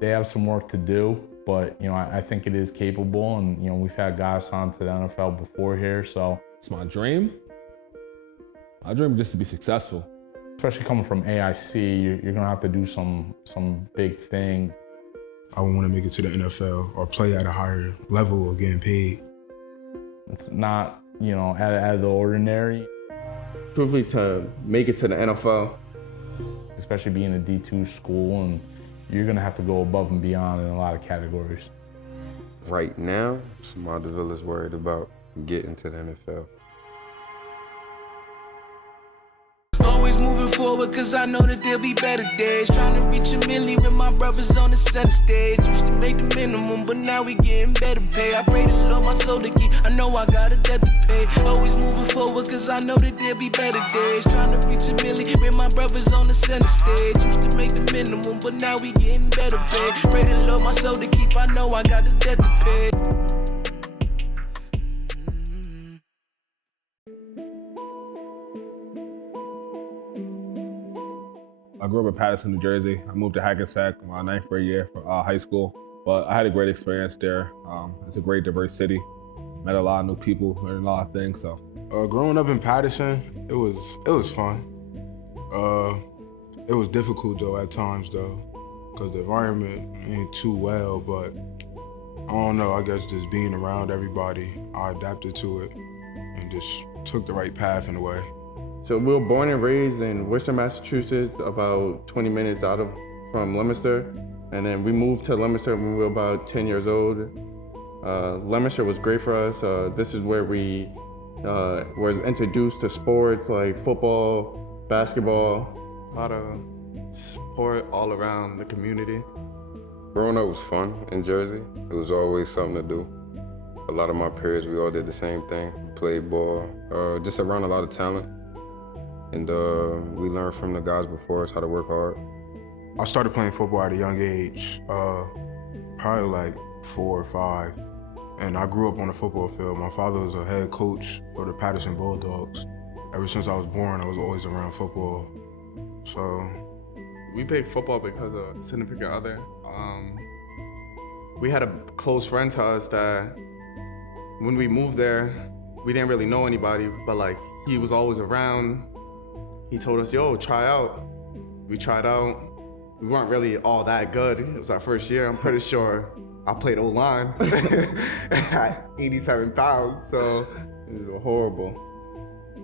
They have some work to do, but I think it is capable, and we've had guys signed to the NFL before here, so. It's my dream. My dream is just to be successful. Especially coming from AIC, you're gonna have to do some big things. I would want to make it to the NFL or play at a higher level or getting paid. It's not, out of the ordinary. Truthfully, to make it to the NFL. Especially being a D2 school, and you're gonna have to go above and beyond in a lot of categories. Right now, Smallville is worried about getting to the NFL. Always moving forward, cause I know that there'll be better days. Trying to reach a million with my brothers on the center stage. Used to make the minimum, but now we getting better pay. I pray to Lord my soul to keep, I know I got a debt to pay. Always moving forward, cause I know that there'll be better days. Trying to reach a million with my brothers on the center stage. Used to make the minimum, but now we getting better pay. Pray to Lord my soul to keep, I know I got a debt to pay. I grew up in Paterson, New Jersey. I moved to Hackensack my 9th grade year for high school, but I had a great experience there. It's a great, diverse city. Met a lot of new people, learned a lot of things. So, growing up in Paterson, it was fun. It was difficult though at times though, because the environment ain't too well. But I don't know. I guess just being around everybody, I adapted to it and just took the right path in a way. So we were born and raised in Worcester, Massachusetts, about 20 minutes from Leominster. And then we moved to Leominster when we were about 10 years old. Leominster was great for us. This is where we was introduced to sports like football, basketball. A lot of support all around the community. Growing up was fun in Jersey. It was always something to do. A lot of my peers, we all did the same thing. Played ball, just around a lot of talent. And we learned from the guys before us how to work hard. I started playing football at a young age, probably like 4 or 5. And I grew up on the football field. My father was a head coach for the Paterson Bulldogs. Ever since I was born, I was always around football. So. We played football because of a significant other. We had a close friend to us that when we moved there, we didn't really know anybody, but like he was always around. He told us, yo, try out. We tried out. We weren't really all that good. It was our first year. I'm pretty sure I played O-line at 87 pounds, so it was horrible.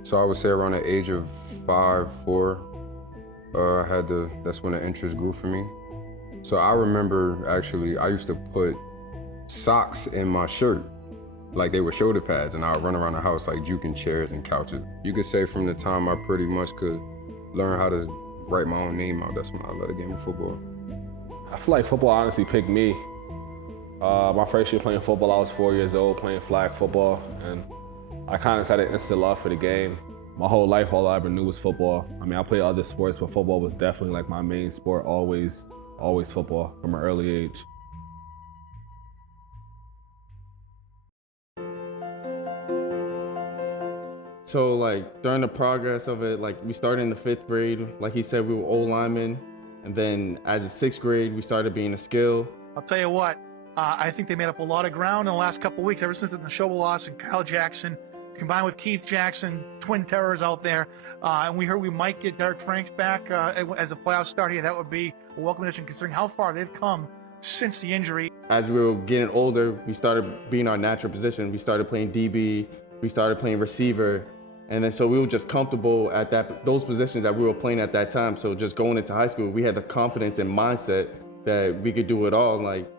So I would say around the age of 5, 4, that's when the interest grew for me. So I remember actually, I used to put socks in my shirt, like they were shoulder pads, and I would run around the house like juking chairs and couches. You could say from the time I pretty much could learn how to write my own name out, that's when I love the game of football. I feel like football honestly picked me. My first year playing football, I was 4 years old, playing flag football, and I kind of had an instant love for the game. My whole life, all I ever knew was football. I mean, I played other sports, but football was definitely like my main sport, always football from an early age. So like during the progress of it, like we started in the 5th grade. Like he said, we were old linemen. And then as a 6th grade, we started being a skill. I'll tell you what, I think they made up a lot of ground in the last couple of weeks, ever since the Neshoba loss and Kyle Jackson, combined with Keith Jackson, twin terrors out there. And we heard we might get Derek Franks back as a playoff start here. That would be a welcome addition considering how far they've come since the injury. As we were getting older, we started being our natural position. We started playing DB, we started playing receiver. And then so we were just comfortable at those positions that we were playing at that time. So just going into high school, we had the confidence and mindset that we could do it all. Like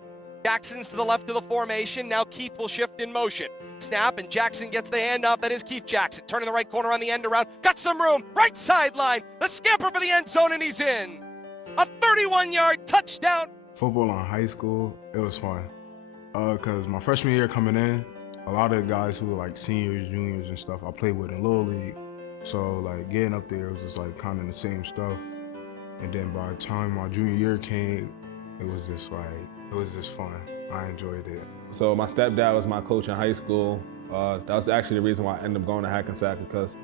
Jackson's to the left of the formation. Now Keith will shift in motion. Snap, and Jackson gets the handoff. That is Keith Jackson. Turning the right corner on the end around. Got some room. Right sideline. The scamper for the end zone, and he's in. A 31-yard touchdown. Football in high school, it was fun. Because my freshman year coming in, a lot of the guys who were like seniors, juniors and stuff, I played with in Little League. So like getting up there was just like kind of the same stuff. And then by the time my junior year came, it was just fun. I enjoyed it. So my stepdad was my coach in high school. That was actually the reason why I ended up going to Hackensack, because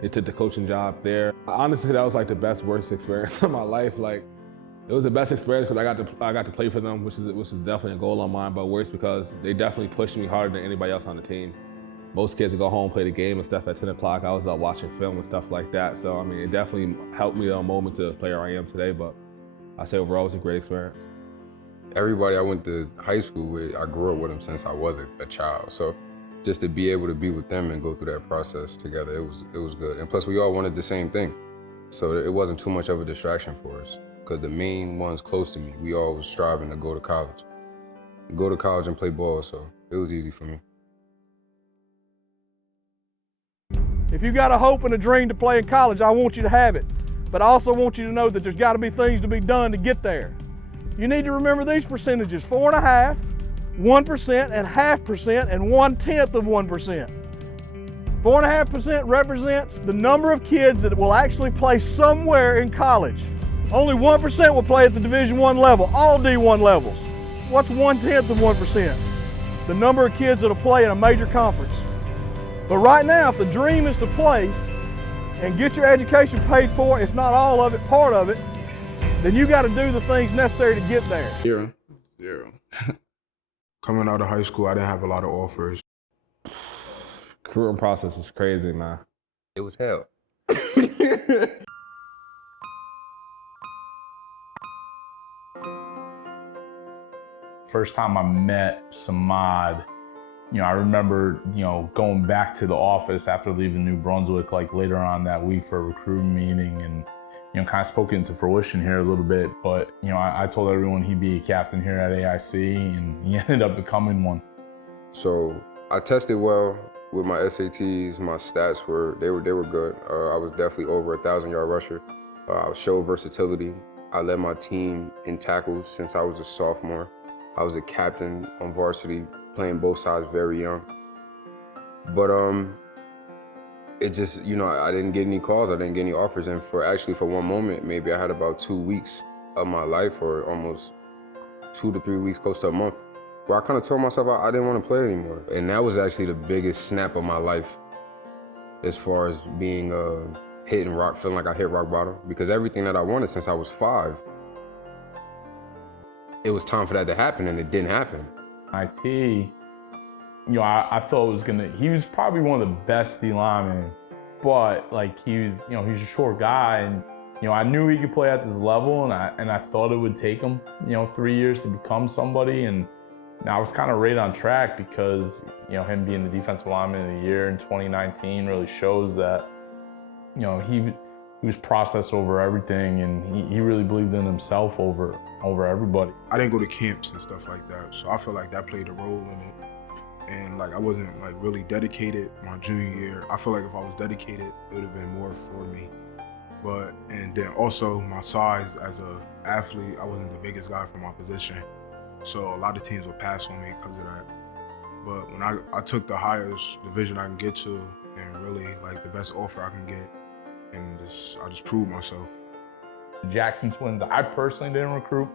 they took the coaching job there. Honestly, that was like the best, worst experience of my life. Like, It was the best experience because I got to play for them, which is definitely a goal on mine, but worse because they definitely pushed me harder than anybody else on the team. Most kids would go home, play the game and stuff at 10 o'clock. I was up watching film and stuff like that. So, I mean, it definitely helped me a moment to the player I am today, but I say overall it was a great experience. Everybody I went to high school with, I grew up with them since I was a child. So just to be able to be with them and go through that process together, it was good. And plus we all wanted the same thing. So it wasn't too much of a distraction for us because the main ones close to me, we all was striving to go to college. Go to college and play ball, so it was easy for me. If you got a hope and a dream to play in college, I want you to have it. But I also want you to know that there's got to be things to be done to get there. You need to remember these percentages: 4.5%, 1%, and 0.5%, and 1/10 of 1%. 4.5% represents the number of kids that will actually play somewhere in college. Only 1% will play at the Division I level, all D1 levels. What's 1/10 of 1%? The number of kids that will play in a major conference. But right now, if the dream is to play and get your education paid for, if not all of it, part of it, then you got to do the things necessary to get there. Zero. Coming out of high school, I didn't have a lot of offers. Recruiting process was crazy, man. It was hell. First time I met Samad, I remember, going back to the office after leaving New Brunswick, like later on that week for a recruiting meeting and, kind of spoke into fruition here a little bit. But, I told everyone he'd be a captain here at AIC and he ended up becoming one. So I tested well with my SATs. My stats were good. I was definitely over 1,000-yard rusher. I showed versatility. I led my team in tackles since I was a sophomore. I was a captain on varsity, playing both sides very young. But it just, I didn't get any calls, I didn't get any offers. And for one moment, maybe I had about 2 weeks of my life, or almost 2 to 3 weeks, close to a month, where I kind of told myself I didn't want to play anymore. And that was actually the biggest snap of my life as far as being hitting rock, feeling like I hit rock bottom. Because everything that I wanted since I was 5, it was time for that to happen, and it didn't happen. IT, I thought he was probably one of the best D linemen, but like he was a short guy, and I knew he could play at this level, and I thought it would take him 3 years to become somebody, and I was kind of right on track because him being the defensive lineman of the year in 2019 really shows that he was processed over everything, and he really believed in himself over everybody. I didn't go to camps and stuff like that, so I feel like that played a role in it. And like I wasn't like really dedicated my junior year. I feel like if I was dedicated, it would have been more for me. And then also my size as an athlete, I wasn't the biggest guy for my position. So a lot of teams would pass on me because of that. But when I took the highest division I can get to, and really like the best offer I can get, and I just proved myself. The Jackson twins, I personally didn't recruit,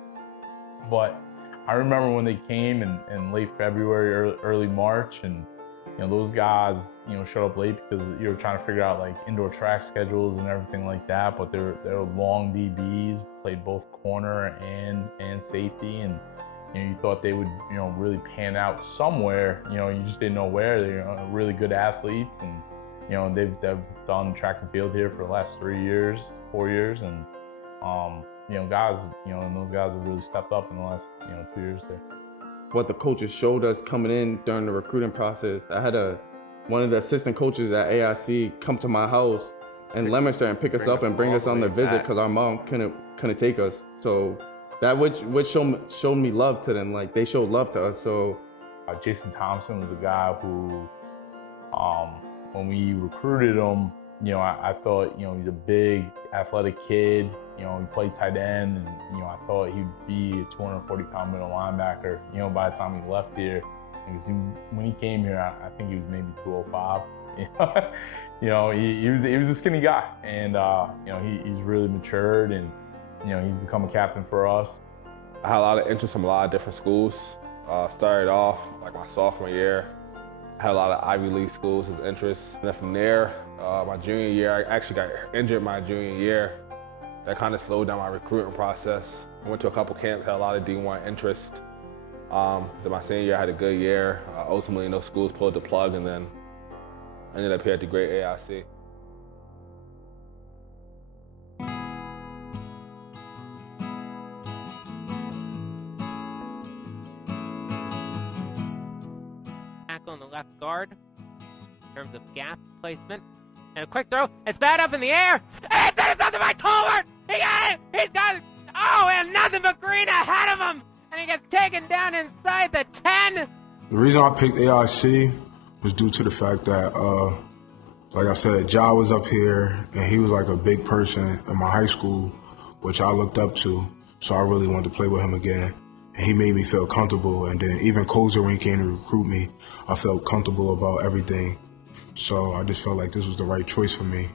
but I remember when they came in late February, early March, and those guys showed up late because you were trying to figure out like indoor track schedules and everything like that. But they're long DBs, played both corner and safety, and you thought they would really pan out somewhere. You just didn't know where. They're really good athletes, and they've done track and field here for the last 4 years, and guys, and those guys have really stepped up in the last 2 years there. What the coaches showed us coming in during the recruiting process, I had one of the assistant coaches at AIC come to my house in Leominster and pick us up and bring us on the visit because our mom couldn't take us. So that which showed me love to them. Like they showed love to us. So Jason Thompson was a guy who, when we recruited him, I thought, he's a big athletic kid. He played tight end, and I thought he'd be a 240-pound middle linebacker. By the time he left here, because when he came here, I think he was maybe 205. He was a skinny guy, and he's really matured, and he's become a captain for us. I had a lot of interest from a lot of different schools. Started off like my sophomore year. Had a lot of Ivy League schools as interest. And then from there, my junior year, I actually got injured my junior year. That kind of slowed down my recruiting process. I went to a couple camps, had a lot of D1 interest. Then my senior year, I had a good year. Ultimately, no schools pulled the plug, and then I ended up here at the great AIC. Tackle on the left guard in terms of gap placement. And a quick throw. It's bad up in the air. And it's under by Tolbert. He got it. He's got it. Oh, and nothing but green ahead of him. And he gets taken down inside the 10. The reason I picked AIC was due to the fact that, like I said, Ja was up here, and he was like a big person in my high school, which I looked up to. So I really wanted to play with him again. And he made me feel comfortable. And then even Kozer, when he came to recruit me, I felt comfortable about everything. So I just felt like this was the right choice for me.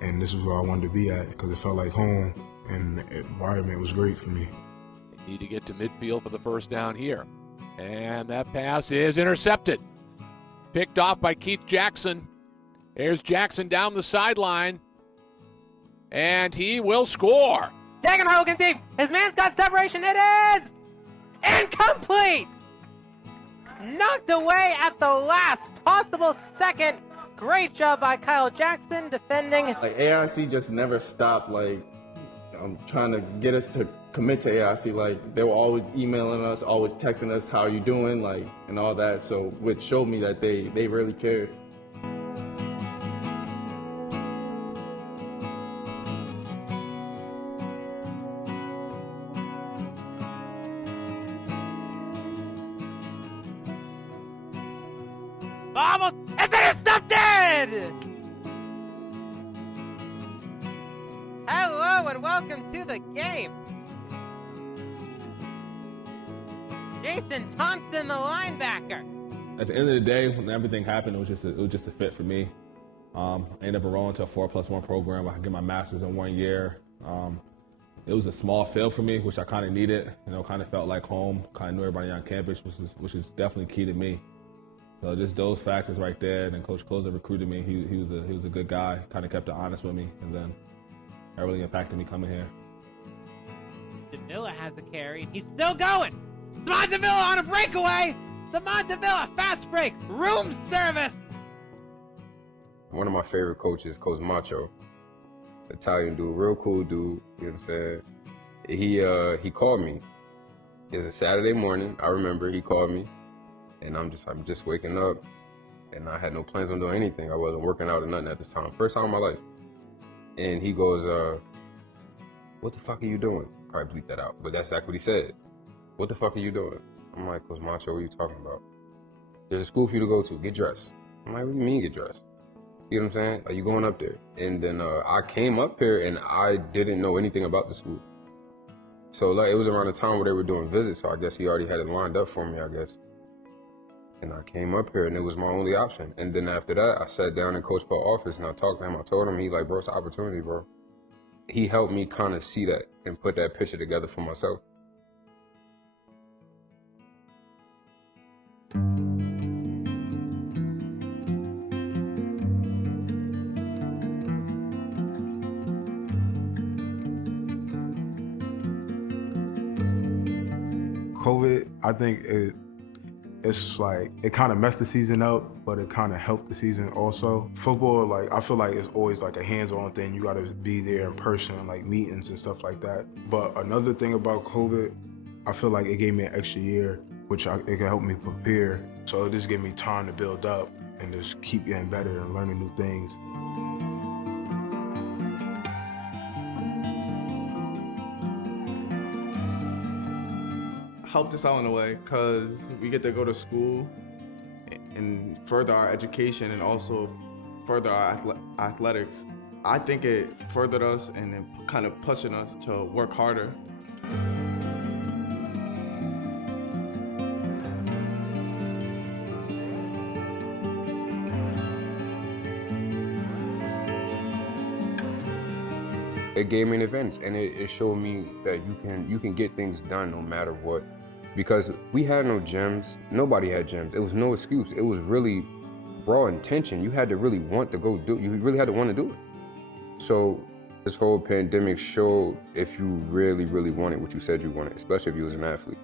And this is where I wanted to be at, because it felt like home, and the environment was great for me. Need to get to midfield for the first down here. And that pass is intercepted. Picked off by Keith Jackson. There's Jackson down the sideline. And he will score. Taking Hogan deep. His man's got separation. It is incomplete. Knocked away at the last possible second. Great job by Kyle Jackson defending. Like AIC just never stopped. Like I'm trying to get us to commit to AIC. Like they were always emailing us, always texting us, "How you doing?" Like and all that. So which showed me that they really cared. Almost. It's intercepted! Hello and welcome to the game. Jason Thompson, the linebacker. At the end of the day, when everything happened, it was just a fit for me. I ended up enrolling to a 4+1 program. I could get my master's in 1 year. It was a small field for me, which I kind of needed. Kind of felt like home. Kind of knew everybody on campus, which is definitely key to me. So just those factors right there. And then Coach Kozer recruited me. He was a good guy. Kind of kept it honest with me, and then that really impacted me coming here. Davila has the carry. He's still going. Samant Davila on a breakaway. Samant Davila, fast break, room service. One of my favorite coaches, Coach Macho, Italian dude, real cool dude. You know what I'm saying? He called me. It was a Saturday morning. I remember he called me. And I'm just waking up, and I had no plans on doing anything. I wasn't working out or nothing at this time. First time in my life. And he goes, "What the fuck are you doing?" Probably bleep that out, but that's exactly what he said. "What the fuck are you doing?" I'm like, "Coach Macho, what are you talking about? There's a school for you to go to. Get dressed." I'm like, "What do you mean get dressed?" You know what I'm saying? Are you going up there? And then I came up here, and I didn't know anything about the school. So like it was around the time where they were doing visits, so I guess he already had it lined up for me, I guess. And I came up here, and it was my only option. And then after that, I sat down in Coach Paul's office, and I talked to him. I told him, he's like, "Bro, it's an opportunity, bro." He helped me kind of see that and put that picture together for myself. COVID, I think it's like, it kind of messed the season up, but it kind of helped the season also. Football, like, I feel like it's always like a hands-on thing. You gotta be there in person, like meetings and stuff like that. But another thing about COVID, I feel like it gave me an extra year, which it can help me prepare. So it just gave me time to build up and just keep getting better and learning new things. Helped us out in a way because we get to go to school and further our education and also further our athletics. I think it furthered us and it kind of pushing us to work harder. It gave me an advantage, and it showed me that you can get things done no matter what. Because we had no gyms, nobody had gyms. It was no excuse. It was really raw intention. You had to really want to go do it. You really had to want to do it. So This whole pandemic showed if you really, really wanted what you said you wanted, especially if you was an athlete.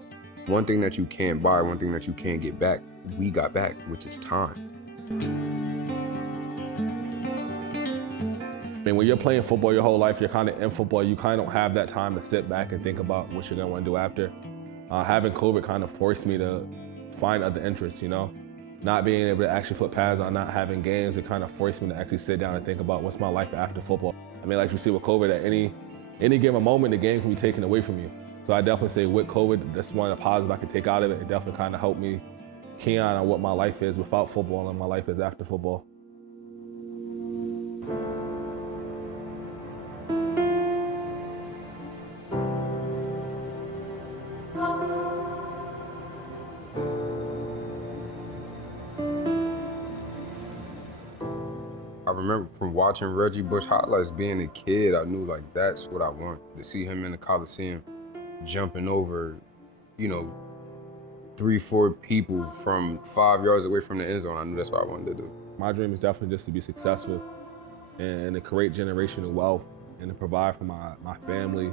One thing that you can't buy, one thing that you can't get back, we got back, which is time. I mean, when you're playing football your whole life, you're kind of in football, you kind of don't have that time to sit back and think about what you're gonna want to do after. Having COVID kind of forced me to find other interests, you know? Not being able to actually put pads on, not having games, it kind of forced me to actually sit down and think about what's my life after football. I mean, like you see with COVID, at any given moment, the game can be taken away from you. So I definitely say with COVID, that's one of the positives I can take out of it. It definitely kind of helped me key on what my life is without football and my life is after football. I remember from watching Reggie Bush highlights, being a kid, I knew like that's what I want. To see him in the Coliseum jumping over, you know, 3-4 people from 5 yards away from the end zone, I knew that's what I wanted to do. My dream is definitely just to be successful and to create generational wealth and to provide for my family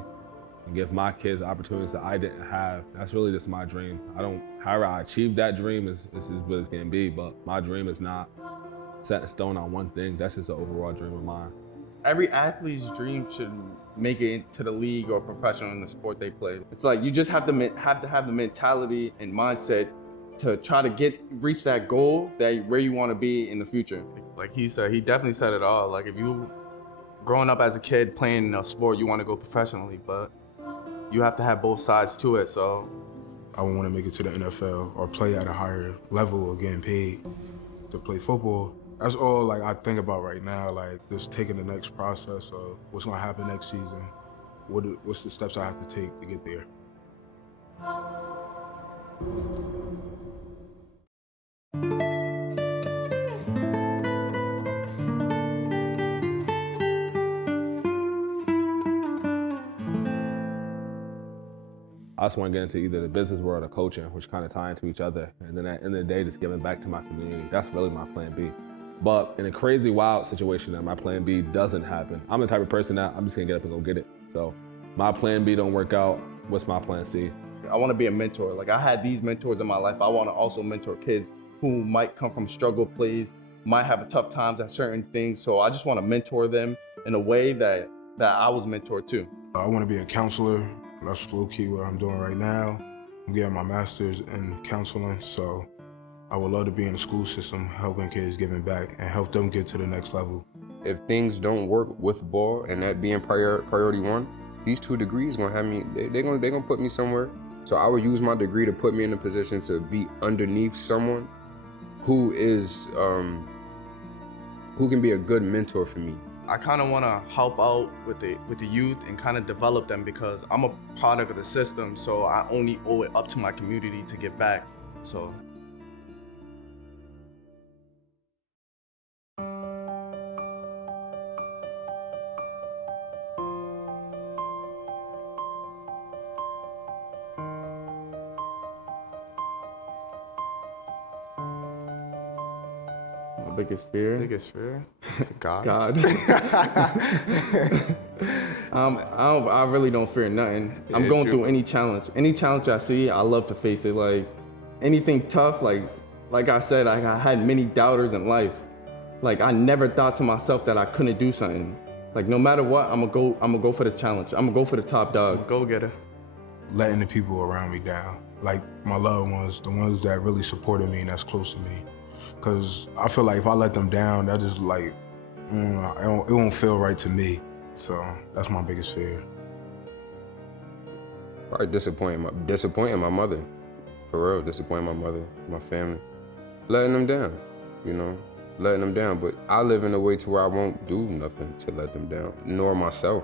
and give my kids opportunities that I didn't have. That's really just my dream. However I achieve that dream is as good as can be, but my dream is not set in stone on one thing. That's just an overall dream of mine. Every athlete's dream should make it into the league or professional in the sport they play. It's like you just have to have the mentality and mindset to try to reach that goal where you want to be in the future. Like he said, he definitely said it all. Like if you growing up as a kid playing a sport, you want to go professionally, but you have to have both sides to it. So I want to make it to the NFL or play at a higher level or getting paid to play football. That's all like I think about right now, like just taking the next process of what's gonna happen next season. What's the steps I have to take to get there. I just want to get into either the business world or coaching, which kind of tie into each other. And then at the end of the day, just giving back to my community. That's really my plan B. But in a crazy, wild situation that my plan B doesn't happen, I'm the type of person that I'm just gonna get up and go get it. So my plan B don't work out, what's my plan C? I want to be a mentor. Like I had these mentors in my life. I want to also mentor kids who might come from struggle plays, might have a tough times at certain things. So I just want to mentor them in a way that I was mentored too. I want to be a counselor. That's low-key what I'm doing right now. I'm getting my master's in counseling, so I would love to be in the school system, helping kids, giving back, and help them get to the next level. If things don't work with ball and that being priority one, these 2 degrees gonna have me, they're gonna put me somewhere. So I would use my degree to put me in a position to be underneath someone who is, who can be a good mentor for me. I kind of want to help out with the youth and kind of develop them because I'm a product of the system, so I only owe it up to my community to give back. So. Biggest fear? Biggest fear? God. I really don't fear nothing. I'm going through any challenge. Any challenge I see, I love to face it. Like anything tough, like I said, I had many doubters in life. Like I never thought to myself that I couldn't do something. Like no matter what, I'm gonna go for the challenge. I'm gonna go for the top dog. Go get it. Letting the people around me down, like my loved ones, the ones that really supported me and that's close to me. Cause I feel like if I let them down, that is like, it won't feel right to me. So that's my biggest fear. Probably disappointing my mother. For real, disappointing my mother, my family. Letting them down, you know, letting them down. But I live in a way to where I won't do nothing to let them down, nor myself.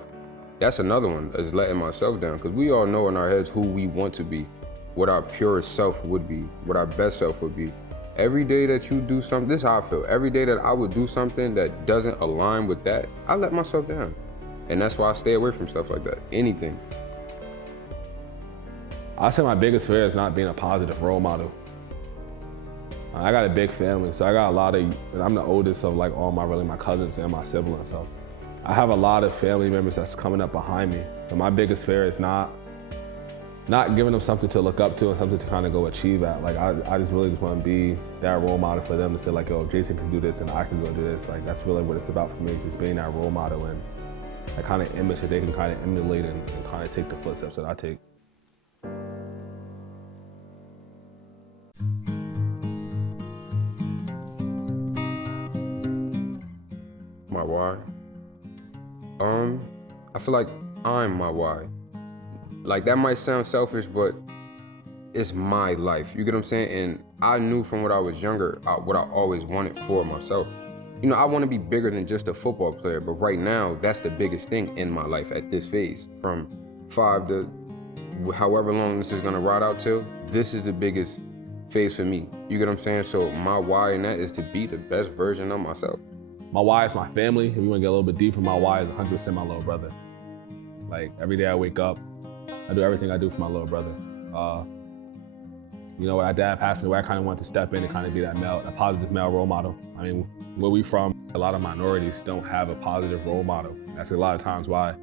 That's another one, is letting myself down. Cause we all know in our heads who we want to be, what our purest self would be, what our best self would be. Every day that you do something, this is how I feel. Every day that I would do something that doesn't align with that, I let myself down. And that's why I stay away from stuff like that, anything. I say my biggest fear is not being a positive role model. I got a big family, so I got I'm the oldest of like all my cousins and my siblings, so I have a lot of family members that's coming up behind me. And my biggest fear is not giving them something to look up to and something to kind of go achieve at. Like I just really just want to be that role model for them to say like, yo, if Jason can do this, then I can go do this. Like that's really what it's about for me, just being that role model and that kind of image that they can kind of emulate and kind of take the footsteps that I take. My why? I feel like I'm my why. Like that might sound selfish, but it's my life. You get what I'm saying? And I knew from when I was younger what I always wanted for myself. You know, I want to be bigger than just a football player, but right now, that's the biggest thing in my life at this phase. From 5 to however long this is gonna ride out till, this is the biggest phase for me. You get what I'm saying? So my why in that is to be the best version of myself. My why is my family. If you want to get a little bit deeper, my why is 100% my little brother. Like every day I wake up, I do everything I do for my little brother. You know, when my dad passed away, I kind of wanted to step in and kind of be that positive male role model. I mean, where we from, a lot of minorities don't have a positive role model. That's a lot of times why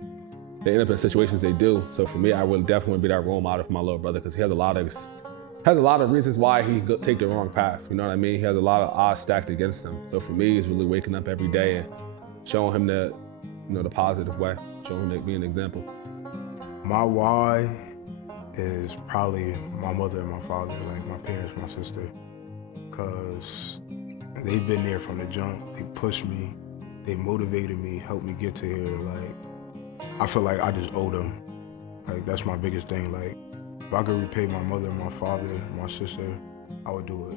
they end up in situations they do. So for me, I would definitely want to be that role model for my little brother because he has a lot of reasons why he could take the wrong path. You know what I mean? He has a lot of odds stacked against him. So for me, it's really waking up every day and showing him the positive way, showing him to be an example. My why is probably my mother and my father, like my parents, my sister, because they've been there from the jump. They pushed me, they motivated me, helped me get to here. Like, I feel like I just owe them. Like, that's my biggest thing. Like, if I could repay my mother, my father, my sister, I would do it.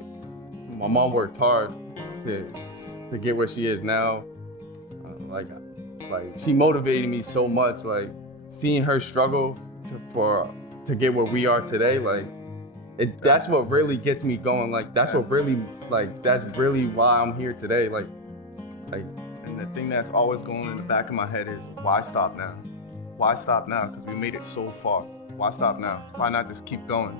My mom worked hard to get where she is now. Like she motivated me so much. Like seeing her struggle to get where we are today. Like that's what really gets me going. Like that's really why I'm here today. Like, and the thing that's always going in the back of my head is why stop now? Why stop now? Because we made it so far. Why stop now? Why not just keep going?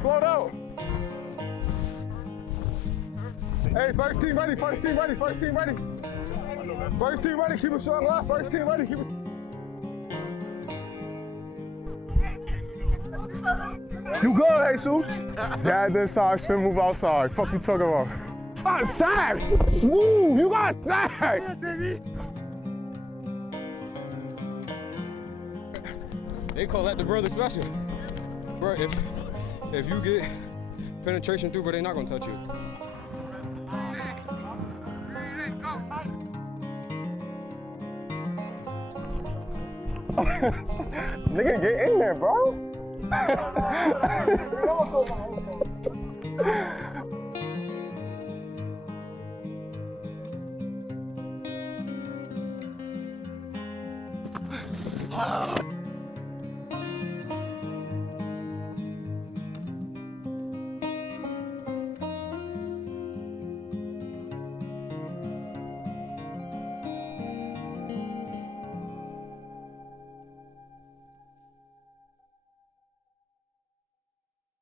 Slow down. Hey, first team ready. First team ready, keep it strong left. First team ready, keep it. You good, Jesus? Dad inside, spin move outside. Fuck you talking about? Outside! Move! You got sacked! They call that the brother special. Bro, if you get penetration through, but they're not gonna touch you. Nigga, get in there, bro.